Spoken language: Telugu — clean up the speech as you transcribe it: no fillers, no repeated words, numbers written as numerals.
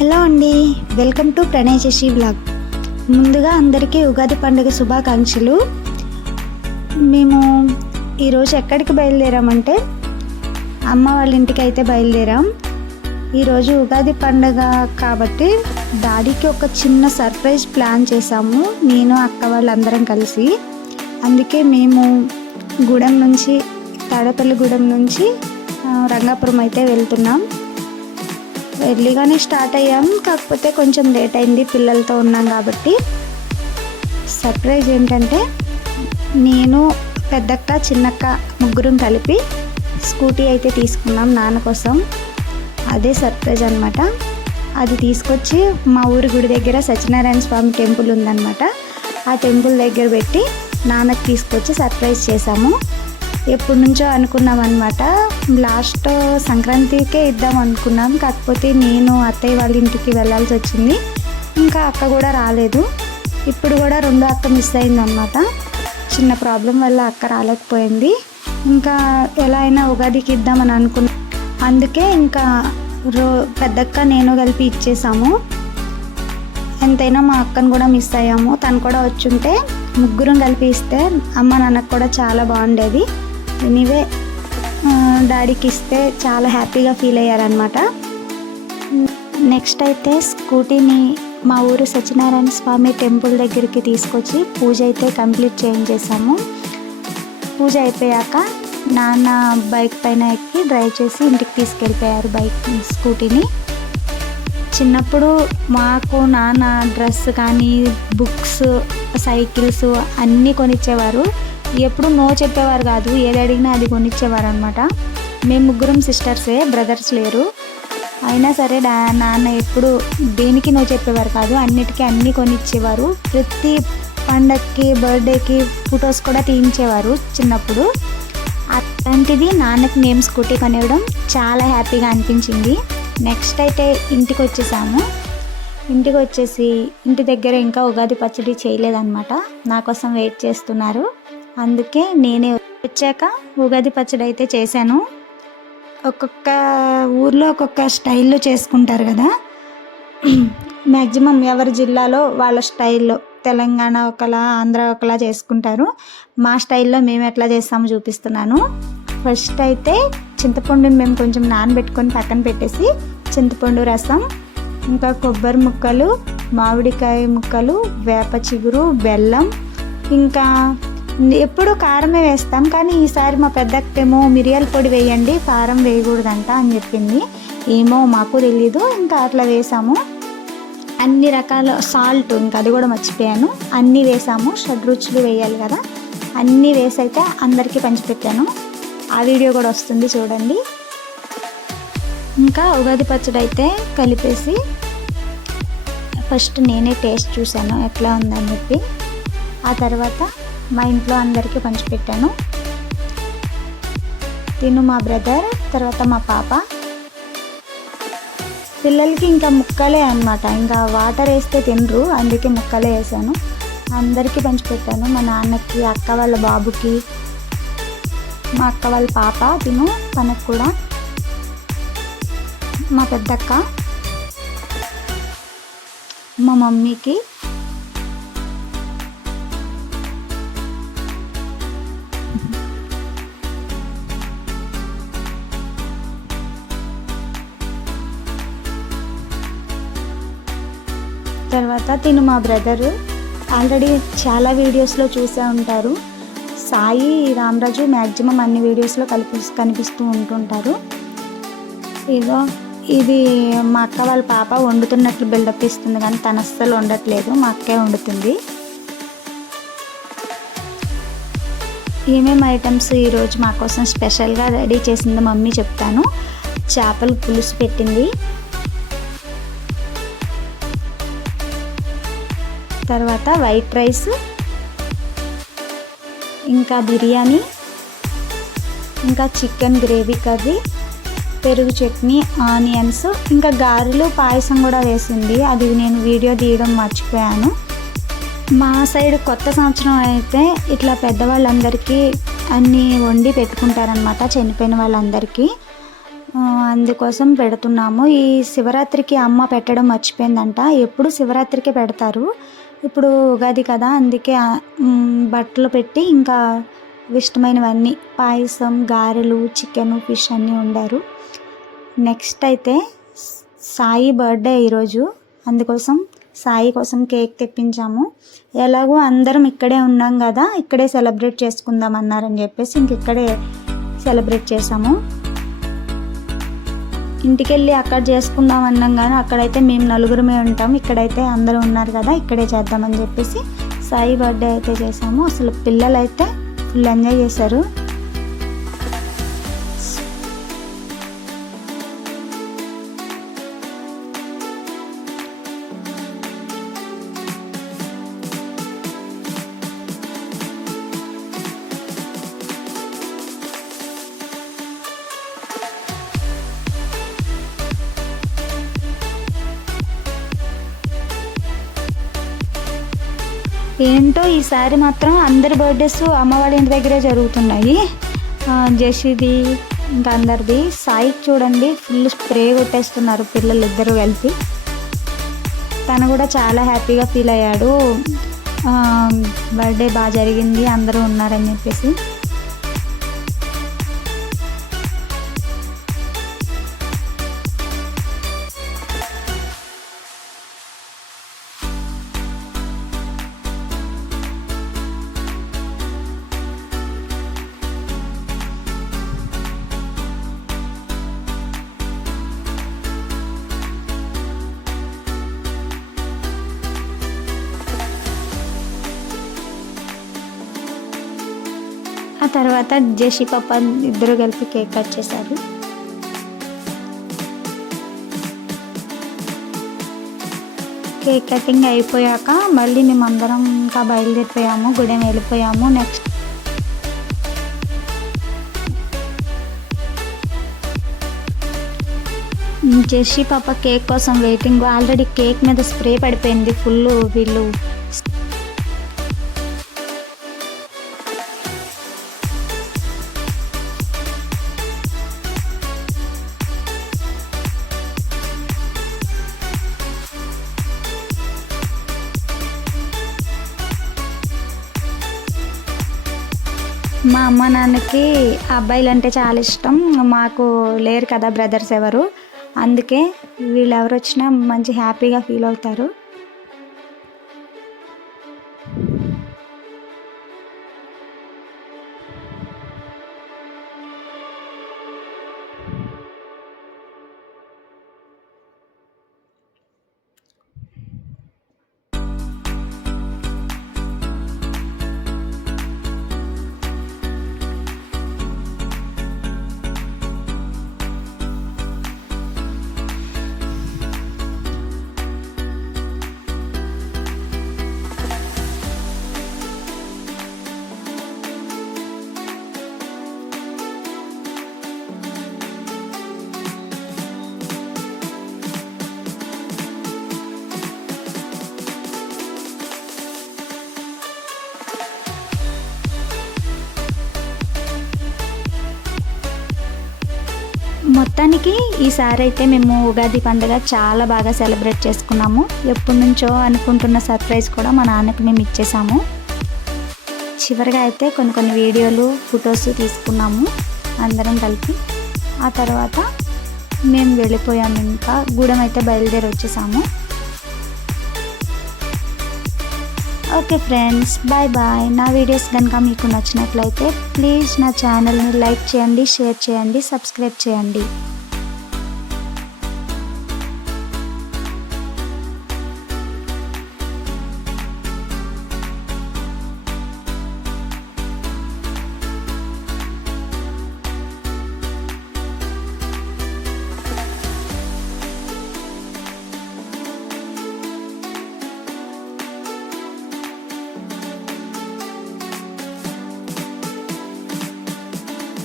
హలో అండి, welcome to Pranay Shashi vlog. ముందుగా అందరికీ ఉగాది పండుగ శుభాకాంక్షలు. మేము ఈరోజు ఎక్కడికి బయలుదేరామంటే అమ్మ వాళ్ళ ఇంటికి అయితే బయలుదేరాం. ఈరోజు ఉగాది పండుగ కాబట్టి డాడీకి ఒక చిన్న సర్ప్రైజ్ ప్లాన్ చేసాము, నేను అక్క వాళ్ళందరం కలిసి. అందుకే మేము గూడెం నుంచి తాడేపల్లి గూడెం నుంచి రంగాపురం అయితే వెళ్తున్నాం. ఎర్లీగానే స్టార్ట్ అయ్యాం, కాకపోతే కొంచెం లేట్ అయింది, పిల్లలతో ఉన్నాం కాబట్టి. సర్ప్రైజ్ ఏంటంటే నేను, పెద్దక్క, చిన్నక్క ముగ్గురం కలిపి స్కూటీ అయితే తీసుకున్నాం నాన్న కోసం. అదే సర్ప్రైజ్ అనమాట. అది తీసుకొచ్చి మా ఊరి గుడి దగ్గర సత్యనారాయణ స్వామి టెంపుల్ ఉందన్నమాట. ఆ టెంపుల్ దగ్గర పెట్టి నాన్నకి తీసుకొచ్చి సర్ప్రైజ్ చేశాము. ఎప్పటి నుంచో అనుకున్నాం అనమాట. లాస్ట్ సంక్రాంతికే ఇద్దాం అనుకున్నాం, కాకపోతే నేను అత్తయ్య వాళ్ళ ఇంటికి వెళ్ళాల్సి వచ్చింది. ఇంకా అక్క కూడా రాలేదు. ఇప్పుడు కూడా రెండో అక్క మిస్ అయిందనమాట. చిన్న ప్రాబ్లం వల్ల అక్క రాలేకపోయింది. ఇంకా ఎలా అయినా ఉగాదికి ఇద్దామని అనుకున్నాం. అందుకే ఇంకా పెద్దక్క నేను కలిపి ఇచ్చేసాము. ఎంతైనా మా అక్కను కూడా మిస్ అయ్యాము. తను కూడా వచ్చుంటే ముగ్గురం కలిపి ఇస్తే అమ్మ నాన్నకు కూడా చాలా బాగుండేది. ఎనీవే డాడీకి ఇస్తే చాలా హ్యాపీగా ఫీల్ అయ్యారనమాట. నెక్స్ట్ అయితే స్కూటీని మా ఊరు సత్యనారాయణ స్వామి టెంపుల్ దగ్గరికి తీసుకొచ్చి పూజ అయితే కంప్లీట్ చేయించేసాము. పూజ అయిపోయాక నాన్న బైక్ పైన ఎక్కి డ్రైవ్ చేసి ఇంటికి తీసుకెళ్ళిపోయారు స్కూటీని. చిన్నప్పుడు మాకు నాన్న డ్రెస్ కానీ బుక్స్ సైకిల్స్ అన్నీ కొనిచ్చేవారు. ఎప్పుడు నో చెప్పేవారు కాదు, ఏది అడిగినా అది కొనిచ్చేవారు అనమాట. మేము ముగ్గురం సిస్టర్సే, బ్రదర్స్ లేరు. అయినా సరే నాన్న ఎప్పుడు దేనికి నో చెప్పేవారు కాదు, అన్నిటికీ అన్నీ కొనిచ్చేవారు. ప్రతి పండగకి బర్త్డేకి ఫొటోస్ కూడా తీయించేవారు చిన్నప్పుడు. అలాంటిది నాన్నకి మేము స్కూటీ కొనివ్వడం చాలా హ్యాపీగా అనిపించింది. నెక్స్ట్ అయితే ఇంటికి వచ్చేసాము. ఇంటికి వచ్చేసి ఇంటి దగ్గర ఇంకా ఉగాది పచ్చడి చేయలేదన్నమాట. నా కోసం వెయిట్ చేస్తున్నారు. అందుకే నేనే వచ్చాక ఉగాది పచ్చడి అయితే చేశాను. ఒక్కొక్క ఊర్లో ఒక్కొక్క స్టైల్లో చేసుకుంటారు కదా, మ్యాక్సిమం ఎవరి జిల్లాలో వాళ్ళ స్టైల్లో. తెలంగాణ ఒకలా, ఆంధ్ర ఒకలా చేసుకుంటారు. మా స్టైల్లో మేము ఎట్లా చేస్తామో చూపిస్తున్నాను. ఫస్ట్ అయితే చింతపండుని మేము కొంచెం నానబెట్టుకొని పక్కన పెట్టేసి చింతపండు రసం, ఇంకా కొబ్బరి ముక్కలు, మామిడికాయ ముక్కలు, వేప చిగురు, బెల్లం, ఇంకా ఎప్పుడు కారమే వేస్తాం. కానీ ఈసారి మా పెద్దక్కేమో మిరియాల పొడి వేయండి, కారం వేయకూడదంట అని చెప్పింది. ఏమో మాకు తెలీదు, ఇంకా అట్లా వేసాము. అన్ని రకాల సాల్ట్, ఇంకా అది కూడా మర్చిపోయాను, అన్నీ వేసాము. షడ్రుచులు వేయాలి కదా, అన్నీ వేసి అయితే అందరికీ పంచిపెట్టాను. ఆ వీడియో కూడా వస్తుంది చూడండి. ఇంకా ఉగాది పచ్చడి అయితే కలిపేసి ఫస్ట్ నేనే టేస్ట్ చూశాను ఎట్లా ఉందని చెప్పి. ఆ తర్వాత మా ఇంట్లో అందరికీ పంచిపెట్టాను. తిను మా బ్రదర్, తర్వాత మా పాప. పిల్లలకి ఇంకా ముక్కలే అనమాట, ఇంకా వాటర్ వేస్తే తినరు, అందుకే ముక్కలే వేసాను. అందరికీ పంచిపెట్టాను. మా నాన్నకి, అక్క వాళ్ళ బాబుకి, మా అక్క వాళ్ళ పాప తిను, తనకు కూడా, మా పెద్దక్క, మా మమ్మీకి, తర్వాత తిను మా బ్రదరు. ఆల్రెడీ చాలా వీడియోస్లో చూసే ఉంటారు. సాయి రామరాజు మ్యాక్సిమం అన్ని వీడియోస్లో కనిపిస్తూ ఉంటుంటారు. ఇదో ఇది మా అక్క వాళ్ళ పాప వండుతున్నట్లు బిల్డప్ ఇస్తుంది, కానీ తను అస్సలు వండట్లేదు, మా అక్కే వండుతుంది. ఏమేమి ఐటమ్స్ ఈరోజు మా కోసం స్పెషల్గా రెడీ చేసిందో మమ్మీ చెప్తాను. చేపల పులుసు పెట్టింది, తర్వాత వైట్ రైస్, ఇంకా బిర్యానీ, ఇంకా చికెన్ గ్రేవీ కర్రీ, పెరుగు చట్నీ, ఆనియన్స్, ఇంకా గారెలు, పాయసం కూడా వేసింది. అది నేను వీడియో తీయడం మర్చిపోయాను. మా సైడ్ కొత్త సంవత్సరం అయితే ఇట్లా పెద్దవాళ్ళందరికీ అన్నీ వండి పెట్టుకుంటారనమాట, చనిపోయిన వాళ్ళందరికీ. అందుకోసం పెడుతున్నాము. ఈ శివరాత్రికి అమ్మ పెట్టడం మర్చిపోయిందంట. ఎప్పుడు శివరాత్రికే పెడతారు, ఇప్పుడు ఉగాది కదా అందుకే బట్టలు పెట్టి ఇంకా ఇష్టమైనవన్నీ పాయసం, గారెలు, చికెను, ఫిష్ అన్నీ వండారు. నెక్స్ట్ అయితే సాయి బర్త్డే ఈరోజు, అందుకోసం సాయి కోసం కేక్ తెప్పించాము. ఎలాగో అందరం ఇక్కడే ఉన్నాం కదా, ఇక్కడే సెలబ్రేట్ చేసుకుందాం అన్నారని చెప్పేసి ఇక్కడే సెలబ్రేట్ చేసాము. ఇంటికి వెళ్ళి అక్కడ చేసుకుందాం అన్నాం కానీ అక్కడైతే మేము నలుగురమే ఉంటాం, ఇక్కడైతే అందరూ ఉన్నారు కదా ఇక్కడే చేద్దామని చెప్పేసి సాయి బర్త్డే అయితే చేసాము. అసలు పిల్లలు అయితే ఫుల్ ఎంజాయ్ చేశారు. ఏంటో ఈసారి మాత్రం అందరి బర్త్డేస్ అమ్మ వాళ్ళ ఇంటి దగ్గరే జరుగుతున్నాయి. జషిది ఇంకా అందరిది. సాయికి చూడండి ఫుల్ స్ప్రే కొట్టేస్తున్నారు పిల్లలు ఇద్దరు కలిపి. తను కూడా చాలా హ్యాపీగా ఫీల్ అయ్యాడు, బర్త్డే బాగా జరిగింది అందరూ ఉన్నారని చెప్పేసి. ఆ తర్వాత జేషి పాప ఇద్దరు కలిపి కేక్ కట్ చేశారు. కేక్ కటింగ్ అయిపోయాక మళ్ళీ మేము అందరం ఇంకా బయలుదేరిపోయాము, గుడెం వెళ్ళిపోయాము. నెక్స్ట్ జెస్సీ పాప కేక్ కోసం వెయిటింగ్. ఆల్రెడీ కేక్ మీద స్ప్రే పడిపోయింది ఫుల్. వీళ్ళు మా అమ్మ నాన్నకి అబ్బాయిలు అంటే చాలా ఇష్టం, మాకు లేరు కదా బ్రదర్స్ ఎవరు, అందుకే వీళ్ళు ఎవరు వచ్చినా మంచి హ్యాపీగా ఫీల్ అవుతారు. మొత్తానికి ఈసారి అయితే మేము ఉగాది పండుగ చాలా బాగా సెలబ్రేట్ చేసుకున్నాము. ఎప్పటి నుంచో అనుకుంటున్న సర్ప్రైజ్ కూడా మా నాన్నకి మేము ఇచ్చేసాము. చివరిగా అయితే కొన్ని వీడియోలు, ఫొటోస్ తీసుకున్నాము అందరం కలిపి. ఆ తర్వాత మేము వెళ్ళిపోయాము, ఇంకా గూడెం అయితే బయలుదేరి వచ్చేసాము. Okay friends, bye bye. నా వీడియోస్ కనుక మీకు నచ్చినట్లయితే ప్లీజ్ నా ఛానల్ని లైక్ చేయండి, షేర్ చేయండి, సబ్స్క్రైబ్ చేయండి.